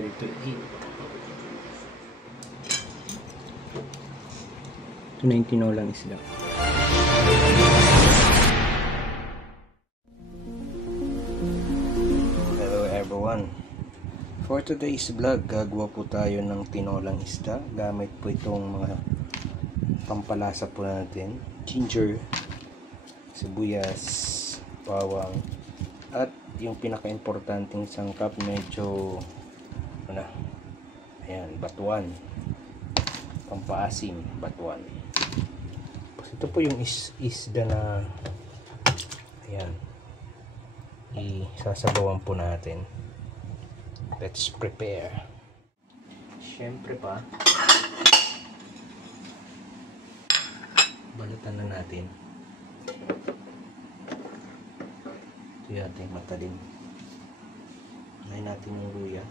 ready to eat. Ito na yung tinolang isda. Hello everyone. For today's vlog, gagawa po tayo ng tinolang isda. Gamit po itong mga pampalasa po natin. Ginger, sibuyas, bawang, at yung pinaka-importanting sangkap medyo ayan, batuan. Pampaasim, batuan. Tapos ito po yung isda na ayan, isasabawan po natin. Let's prepare. Siyempre pa, balatan na natin. Ito yung ating matalim. Unahin natin yung luya.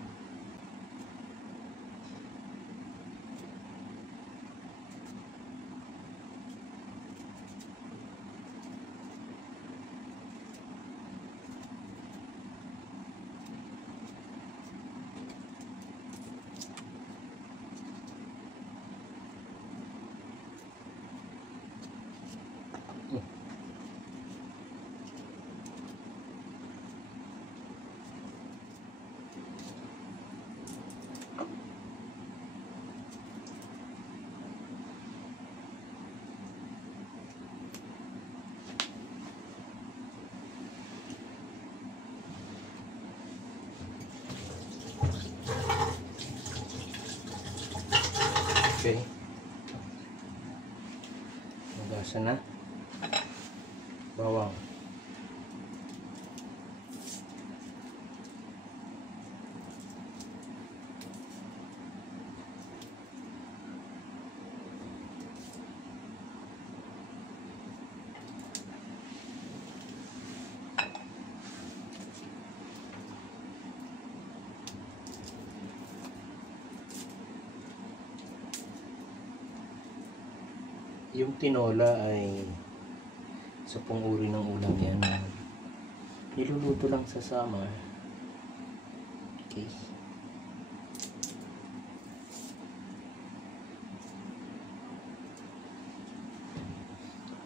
Okay. Magasa na. Bawang. Yung tinola ay sa pong uri ng ulam yan. Niluluto lang sa summer. Okay.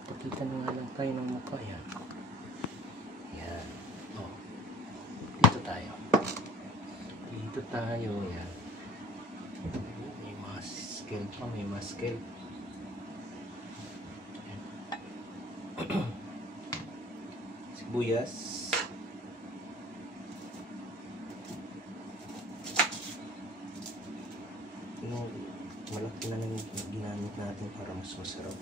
Pakita na nga lang tayo ng mukha yan. Yan. Oh. Dito tayo. Dito tayo. Yan. May muscle pa. May muscle. Sibuyas, yung malaki na lang ginamit natin para mas masarap.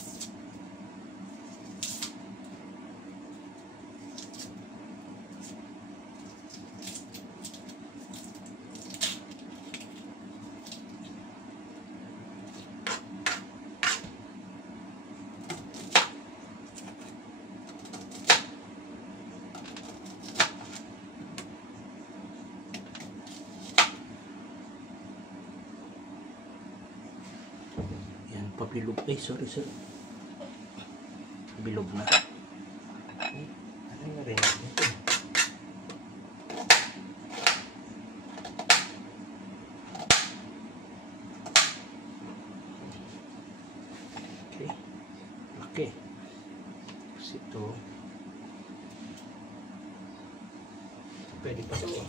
Pabilog. Sorry. Bilog na. Ano na rin ito? Okay. Okay. Tapos ito. Pwede pa ito.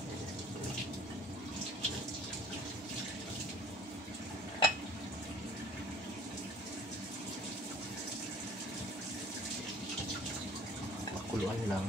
Kuluan lang.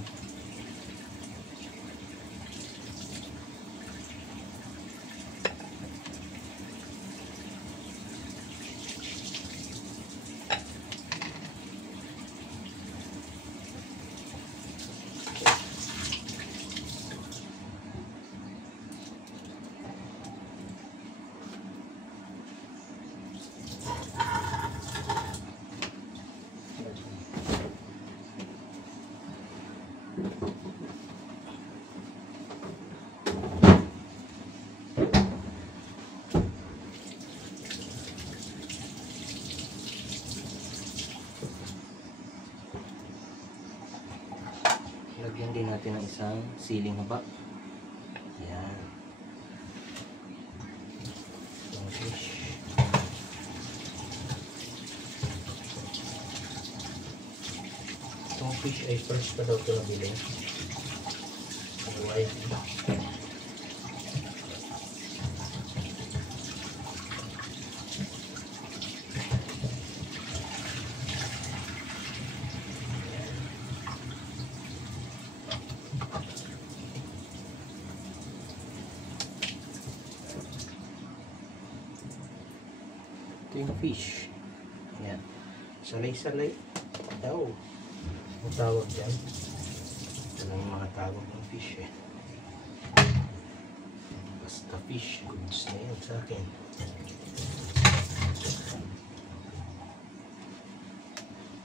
Lagyan din natin ng isang siling haba. Yan. fish ay fresh pa daw ito nabili. Buhay. Ito yung fish. Ayan. Salay-salay. Daw. Ang tawag dyan. Ito lang yung mga tawag ng fish eh. Basta fish. Goods na yan sa akin.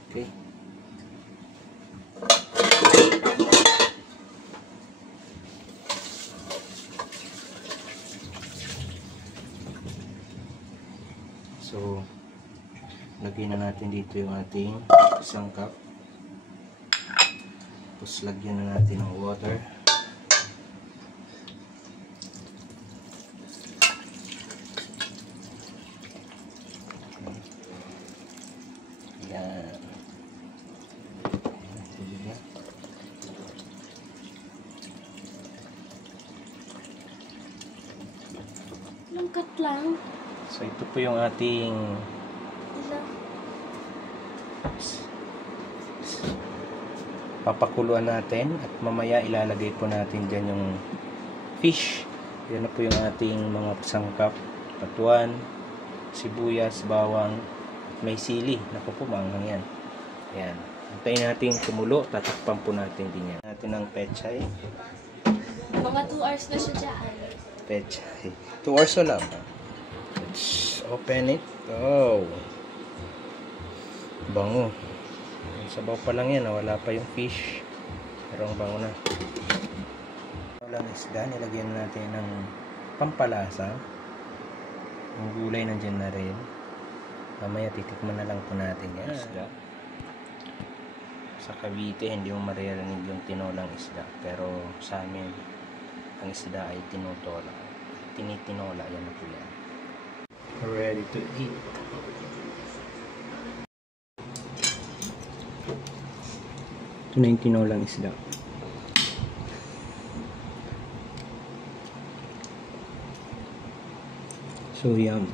Okay. So, lagyan na natin dito yung ating isang cup. Tapos lagyan na natin ng water. Yan. Langkat lang. So, ito po yung ating papakuluan natin at mamaya ilalagay po natin dyan yung fish. Yan na po yung ating mga sangkap, patuan, sibuyas, bawang, at may sili. Naku po, manghang yan. Yan. Antayin natin kumulo, tatakpan po natin din yan. Natin ang pechay. Mga 2 hours na siya dyan. Pechay. 2 hours o lang. Let's open it. Oh. Bango. Sabaw pa lang yan, wala pa yung fish. Pero ang bango na. Walang isda, nilagyan natin ng pampalasa. Yung gulay nandiyan na rin. Mamaya titikman na lang po natin yan. Isda. Sa Cavite, hindi mo maririnig yung tinolang isda. Pero sa amin, ang isda ay tinutola. Tinitinola, yan na po yan. Ready to eat. Ito na yung tinolang isda. So yum.